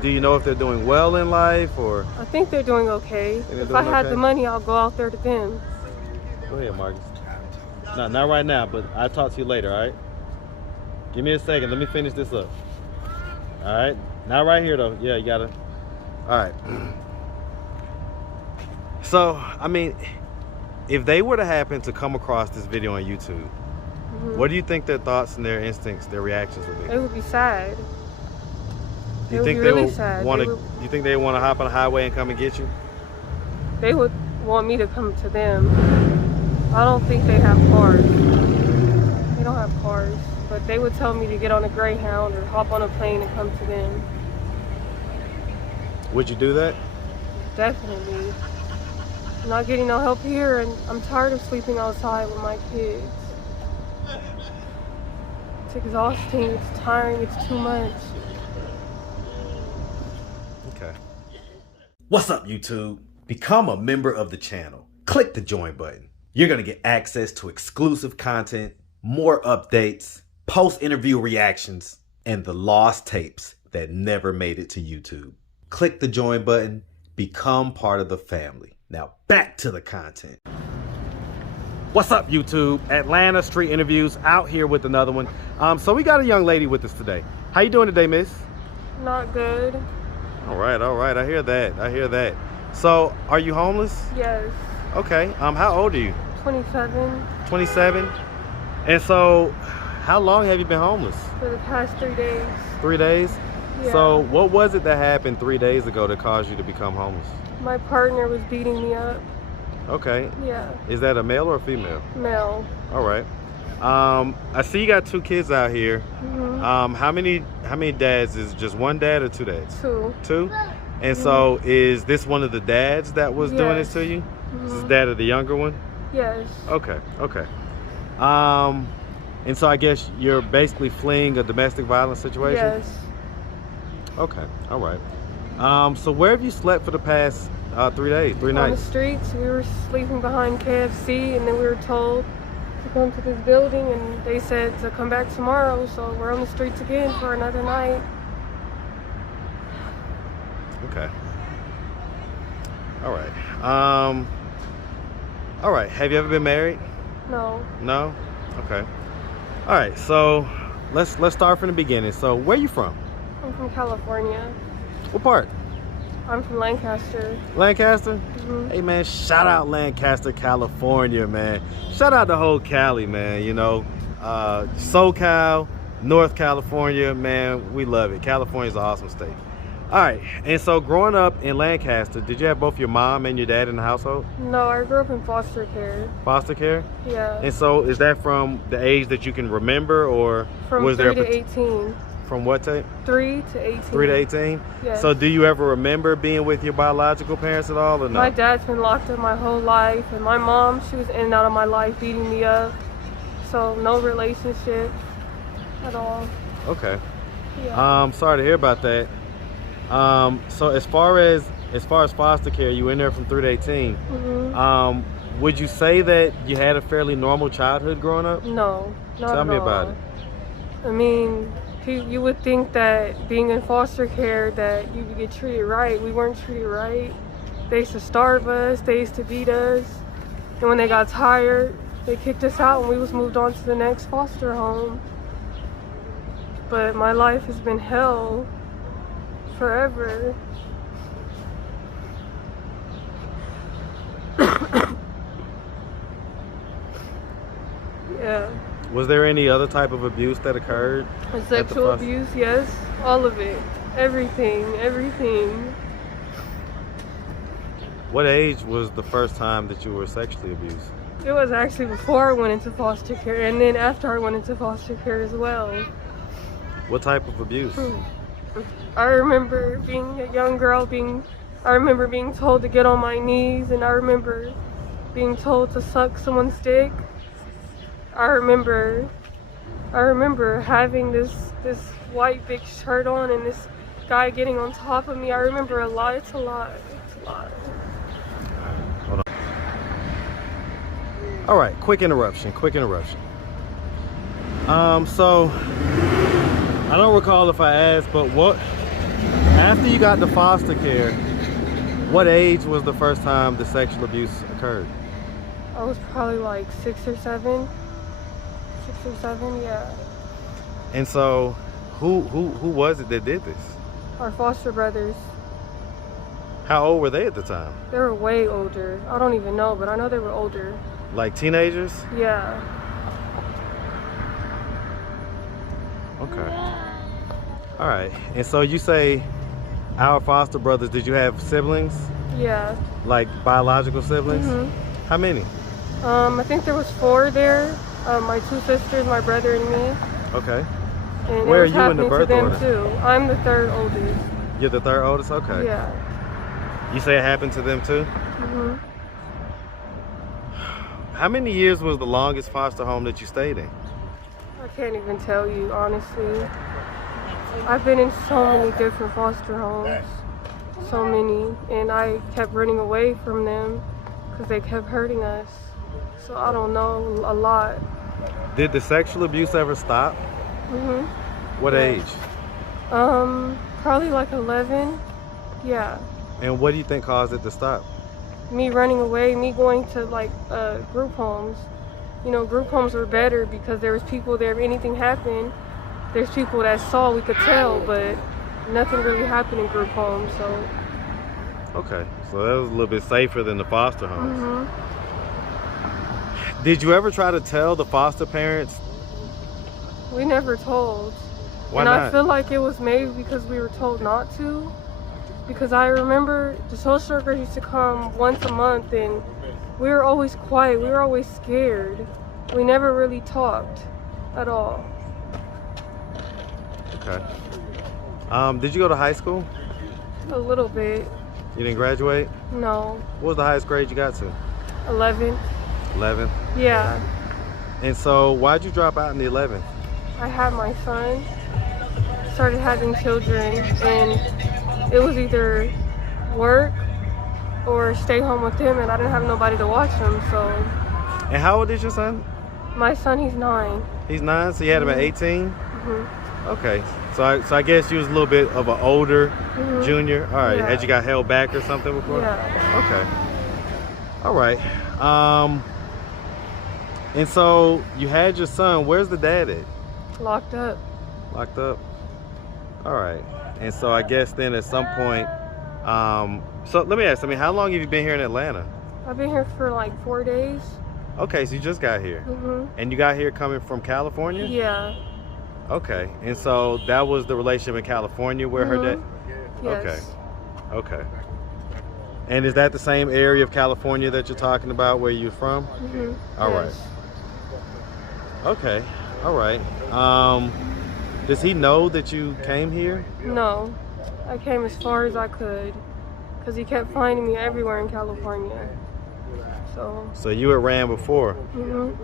do you know if they're doing well in life or? I think they're doing okay. If I had the money, I'll go out there to them. Go ahead, Marcus. No, not right now, but I'll talk to you later, all right? Give me a second. Let me finish this up. All right? Not right here, though. Yeah, you gotta. All right. So, I mean, if they were to happen to come across this video on YouTube, what do you think their thoughts and their instincts, their reactions would be? They would be sad. You think they would want to? You think they want to hop on a highway and come and get you? They would want me to come to them. I don't think they have cars. They don't have cars, but they would tell me to get on a Greyhound or hop on a plane and come to them. Would you do that? Definitely. I'm not getting no help here, and I'm tired of sleeping outside with my kids. It's exhausting, it's tiring, it's too much. Okay. What's up, YouTube? Become a member of the channel. Click the join button. You're going to get access to exclusive content, more updates, post-interview reactions, and the lost tapes that never made it to YouTube. Click the join button. Become part of the family. Now back to the content. What's up, YouTube? Atlanta Street Interviews out here with another one. So we got a young lady with us today. How you doing today, miss? Not good. All right. I hear that. So are you homeless? Yes. Okay. How old are you? 27. 27. And so how long have you been homeless? For the past 3 days. 3 days? Yeah. So what was it that happened 3 days ago that caused you to become homeless? My partner was beating me up. Okay. Yeah. Is that a male or a female? Male. All right. I see you got 2 kids out here. Mm-hmm. How many dads? Is it just one dad or 2 dads? 2. 2? And so is this one of the dads that was doing this to you? Mm-hmm. Is this dad of the younger one? Yes. Okay. And so I guess you're basically fleeing a domestic violence situation? Yes. Okay. All right. So where have you slept for the past 3 days, 3 nights? On the streets. We were sleeping behind KFC, and then we were told to come to this building, and they said to come back tomorrow, so we're on the streets again for another night. Okay. All right. All right. Have you ever been married? No. No? Okay. All right. So let's start from the beginning. So where you from? I'm from California. What part? I'm from Lancaster. Lancaster? Mm-hmm. Hey, man, shout out Lancaster, California, man. Shout out the whole Cali, man. You know, SoCal, North California, man, we love it. California's an awesome state. All right, and so growing up in Lancaster, did you have both your mom and your dad in the household? No, I grew up in foster care. Foster care? Yeah. And so is that from the age that you can remember, or from was 3 there to 18. From what tape? 3 to 18. 3 to 18? Yes. So do you ever remember being with your biological parents at all, or no? My dad's been locked up my whole life, and my mom, she was in and out of my life beating me up. So no relationship at all. Okay. Yeah. Sorry to hear about that. So as far as foster care, you were in there from 3 to 18. Mm-hmm. Would you say that you had a fairly normal childhood growing up? No, not Tell me at all. about it. I mean, you would think that being in foster care that you would get treated right. We weren't treated right. They used to starve us, they used to beat us, and when they got tired, they kicked us out and we was moved on to the next foster home. But my life has been hell forever. Yeah. Was there any other type of abuse that occurred? Sexual abuse, yes. All of it. Everything. What age was the first time that you were sexually abused? It was actually before I went into foster care, and then after I went into foster care as well. What type of abuse? I remember being a young girl I remember being told to get on my knees, and I remember being told to suck someone's dick. I remember having this white big shirt on and this guy getting on top of me. I remember a lot. It's a lot. Hold on. All right, quick interruption. So I don't recall if I asked, but After you got the foster care, what age was the first time the sexual abuse occurred? I was probably like 6 or 7. 6 or 7, yeah. And so, who was it that did this? Our foster brothers. How old were they at the time? They were way older. I don't even know, but I know they were older. Like teenagers? Yeah. Okay. All right. And so you say our foster brothers, did you have siblings? Yeah. Like biological siblings? Mm-hmm. How many? I think there was 4 there. My 2 sisters, my brother, and me. Okay. And Where are it was you in the happening birth to them order? too. I'm the 3rd oldest. You're the 3rd oldest? Okay. Yeah. You say it happened to them too? Mm-hmm. How many years was the longest foster home that you stayed in? I can't even tell you, honestly. I've been in so many different foster homes. So many. And I kept running away from them because they kept hurting us. So I don't know, a lot. Did the sexual abuse ever stop? Mm-hmm. What age? Probably like 11. Yeah. And what do you think caused it to stop? Me running away, me going to like group homes. You know, group homes were better because there was people there. If anything happened, there's people that saw, we could tell, but nothing really happened in group homes. So. Okay, so that was a little bit safer than the foster homes. Mm-hmm. Did you ever try to tell the foster parents? We never told. Why and not? I feel like it was maybe because we were told not to. Because I remember the social worker used to come once a month and we were always quiet. We were always scared. We never really talked at all. Okay. Did you go to high school? A little bit. You didn't graduate? No. What was the highest grade you got to? 11. 11. Yeah. And so why'd you drop out in the 11th? I had my son. Started having children and it was either work or stay home with him, and I didn't have nobody to watch him, so. And how old is your son? My son, he's 9. He's 9, so you had him at 18? Mm-hmm. Okay, so I guess you was a little bit of an older junior. All right, Yeah. had you got held back or something before? Yeah. Okay. All right. And so you had your son. Where's the dad at? Locked up. Locked up? All right. And so I guess then at some point, so let me ask, how long have you been here in Atlanta? I've been here for like 4 days. Okay, so you just got here. And you got here coming from California? Yeah. Okay, and so that was the relationship in California where her dad? Yes. Okay. And is that the same area of California that you're talking about where you're from? All right. Okay, all right. Does he know that you came here? No, I came as far as I could because he kept finding me everywhere in California. So you had ran before?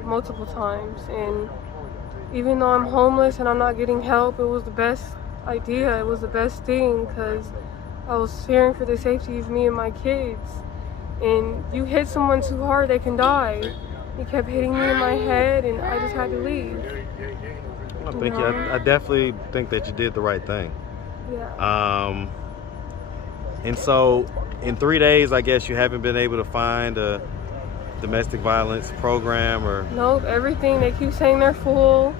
Multiple times. And even though I'm homeless and I'm not getting help, it was the best idea. It was the best thing because I was fearing for the safety of me and my kids. And you hit someone too hard, they can die. He kept hitting me in my head and I just had to leave. I definitely think that you did the right thing. Yeah. And so in 3 days, I guess you haven't been able to find a domestic violence program or? Nope, everything. They keep saying they're full.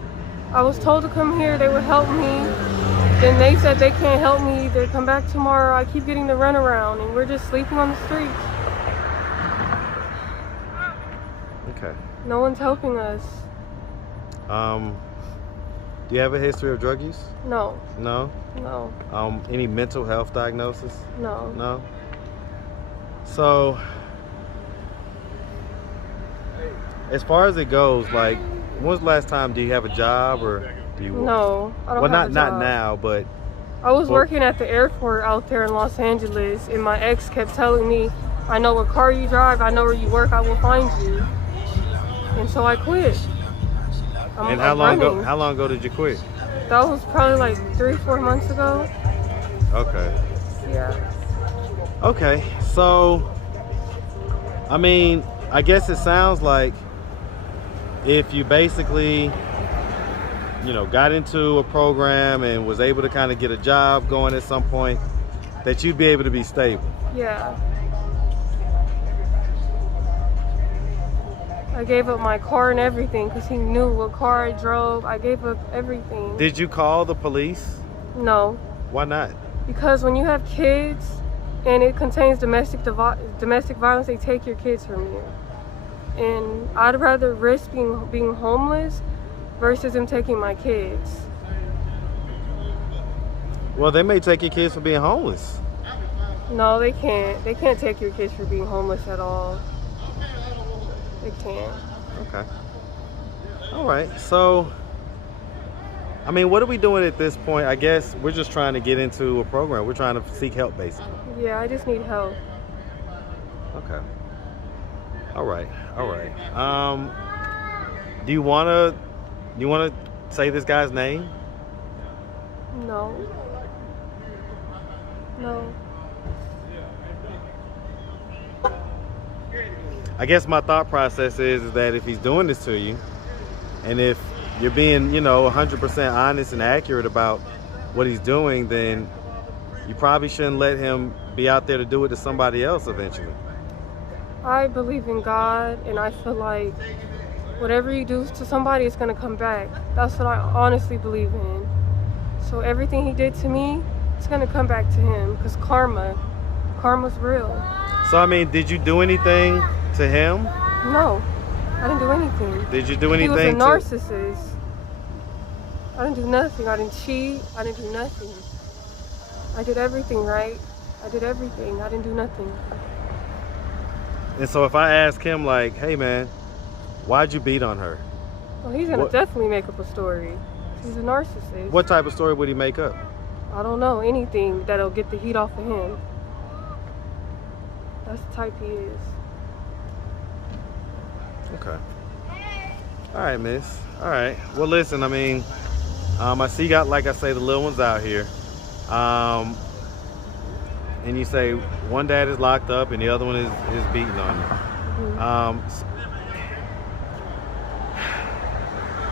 I was told to come here, they would help me. Then they said they can't help me either. Come back tomorrow. I keep getting the runaround and we're just sleeping on the streets. Okay. No one's helping us. Do you have a history of drug use? No. No? No. Any mental health diagnosis? No. No? So, as far as it goes, like, when was the last time, do you have a job or do you? No, I don't have a job. Not now, but. I was working at the airport out there in Los Angeles and my ex kept telling me, I know what car you drive, I know where you work, I will find you. And so I quit. And how long ago did you quit? That was probably like 3-4 months ago. Okay. Yeah. Okay, so, I guess it sounds like if you basically, got into a program and was able to kind of get a job going at some point, that you'd be able to be stable. Yeah. I gave up my car and everything because he knew what car I drove. I gave up everything. Did you call the police? No. Why not? Because when you have kids and it contains domestic violence, they take your kids from you. And I'd rather risk being homeless versus them taking my kids. Well, they may take your kids for being homeless. No, they can't. They can't take your kids for being homeless at all. They can't. Okay. All right. So, I mean, what are we doing at this point? I guess we're just trying to get into a program. We're trying to seek help, basically. Yeah, I just need help. Okay. All right. All right. Do you wanna say this guy's name? No. No. I guess my thought process is that if he's doing this to you, and if you're being, 100% honest and accurate about what he's doing, then you probably shouldn't let him be out there to do it to somebody else eventually. I believe in God, and I feel like whatever you do to somebody, it's gonna come back. That's what I honestly believe in. So everything he did to me, it's gonna come back to him, because karma's real. So, I mean, did you do anything to him? No, I didn't do anything. Did you do anything? He was a narcissist. I didn't do nothing. I didn't cheat. I didn't do nothing. I did everything right. I did everything. I didn't do nothing. And so if I ask him, like, hey, man, why'd you beat on her? Well, he's gonna definitely make up a story. He's a narcissist. What type of story would he make up? I don't know. Anything that'll get the heat off of him. That's the type he is. Okay. All right, miss. All right. Well, listen, I mean, I see you got, like I say, the little ones out here. And you say one dad is locked up and the other one is beating on you. Mm-hmm.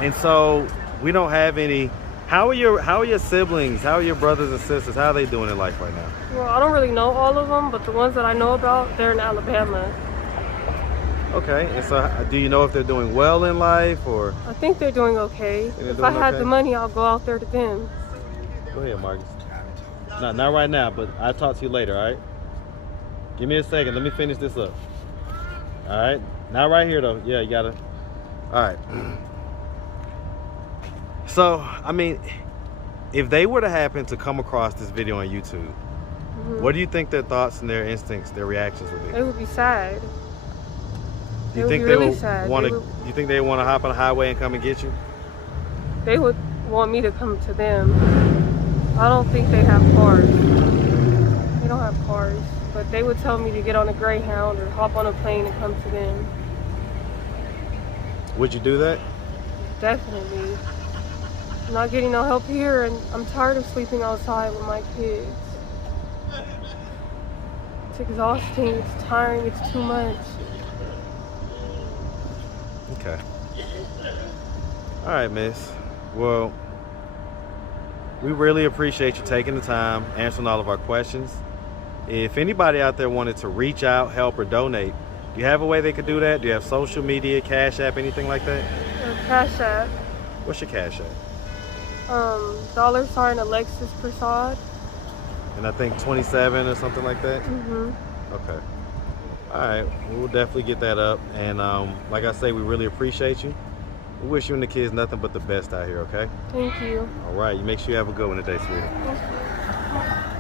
And so we don't have any. How are your siblings? How are your brothers and sisters? How are they doing in life right now? Well, I don't really know all of them, but the ones that I know about, they're in Alabama. Okay, and so do you know if they're doing well in life, or? I think they're doing okay. If I had the money, I'll go out there to them. Go ahead, Marcus. Not right now, but I'll talk to you later, all right? Give me a second. Let me finish this up. All right? Not right here, though. Yeah, you got to. All right. So, I mean, if they were to happen to come across this video on YouTube, what do you think their thoughts and their instincts, their reactions would be? They would be sad. Do you think they would want to? You think they want to hop on a highway and come and get you? They would want me to come to them. I don't think they have cars. They don't have cars, but they would tell me to get on a Greyhound or hop on a plane and come to them. Would you do that? Definitely. I'm not getting no help here, and I'm tired of sleeping outside with my kids. It's exhausting, it's tiring, it's too much. Okay. All right, miss. Well, we really appreciate you taking the time, answering all of our questions. If anybody out there wanted to reach out, help, or donate, do you have a way they could do that? Do you have social media, Cash App, anything like that? Cash App. What's your Cash App? $ Alexis Prasad. And I think 27 or something like that? Mm-hmm. Okay. All right. We'll definitely get that up. And like I say, we really appreciate you. We wish you and the kids nothing but the best out here, okay? Thank you. All right. You make sure you have a good one today, sweetie. Thank you.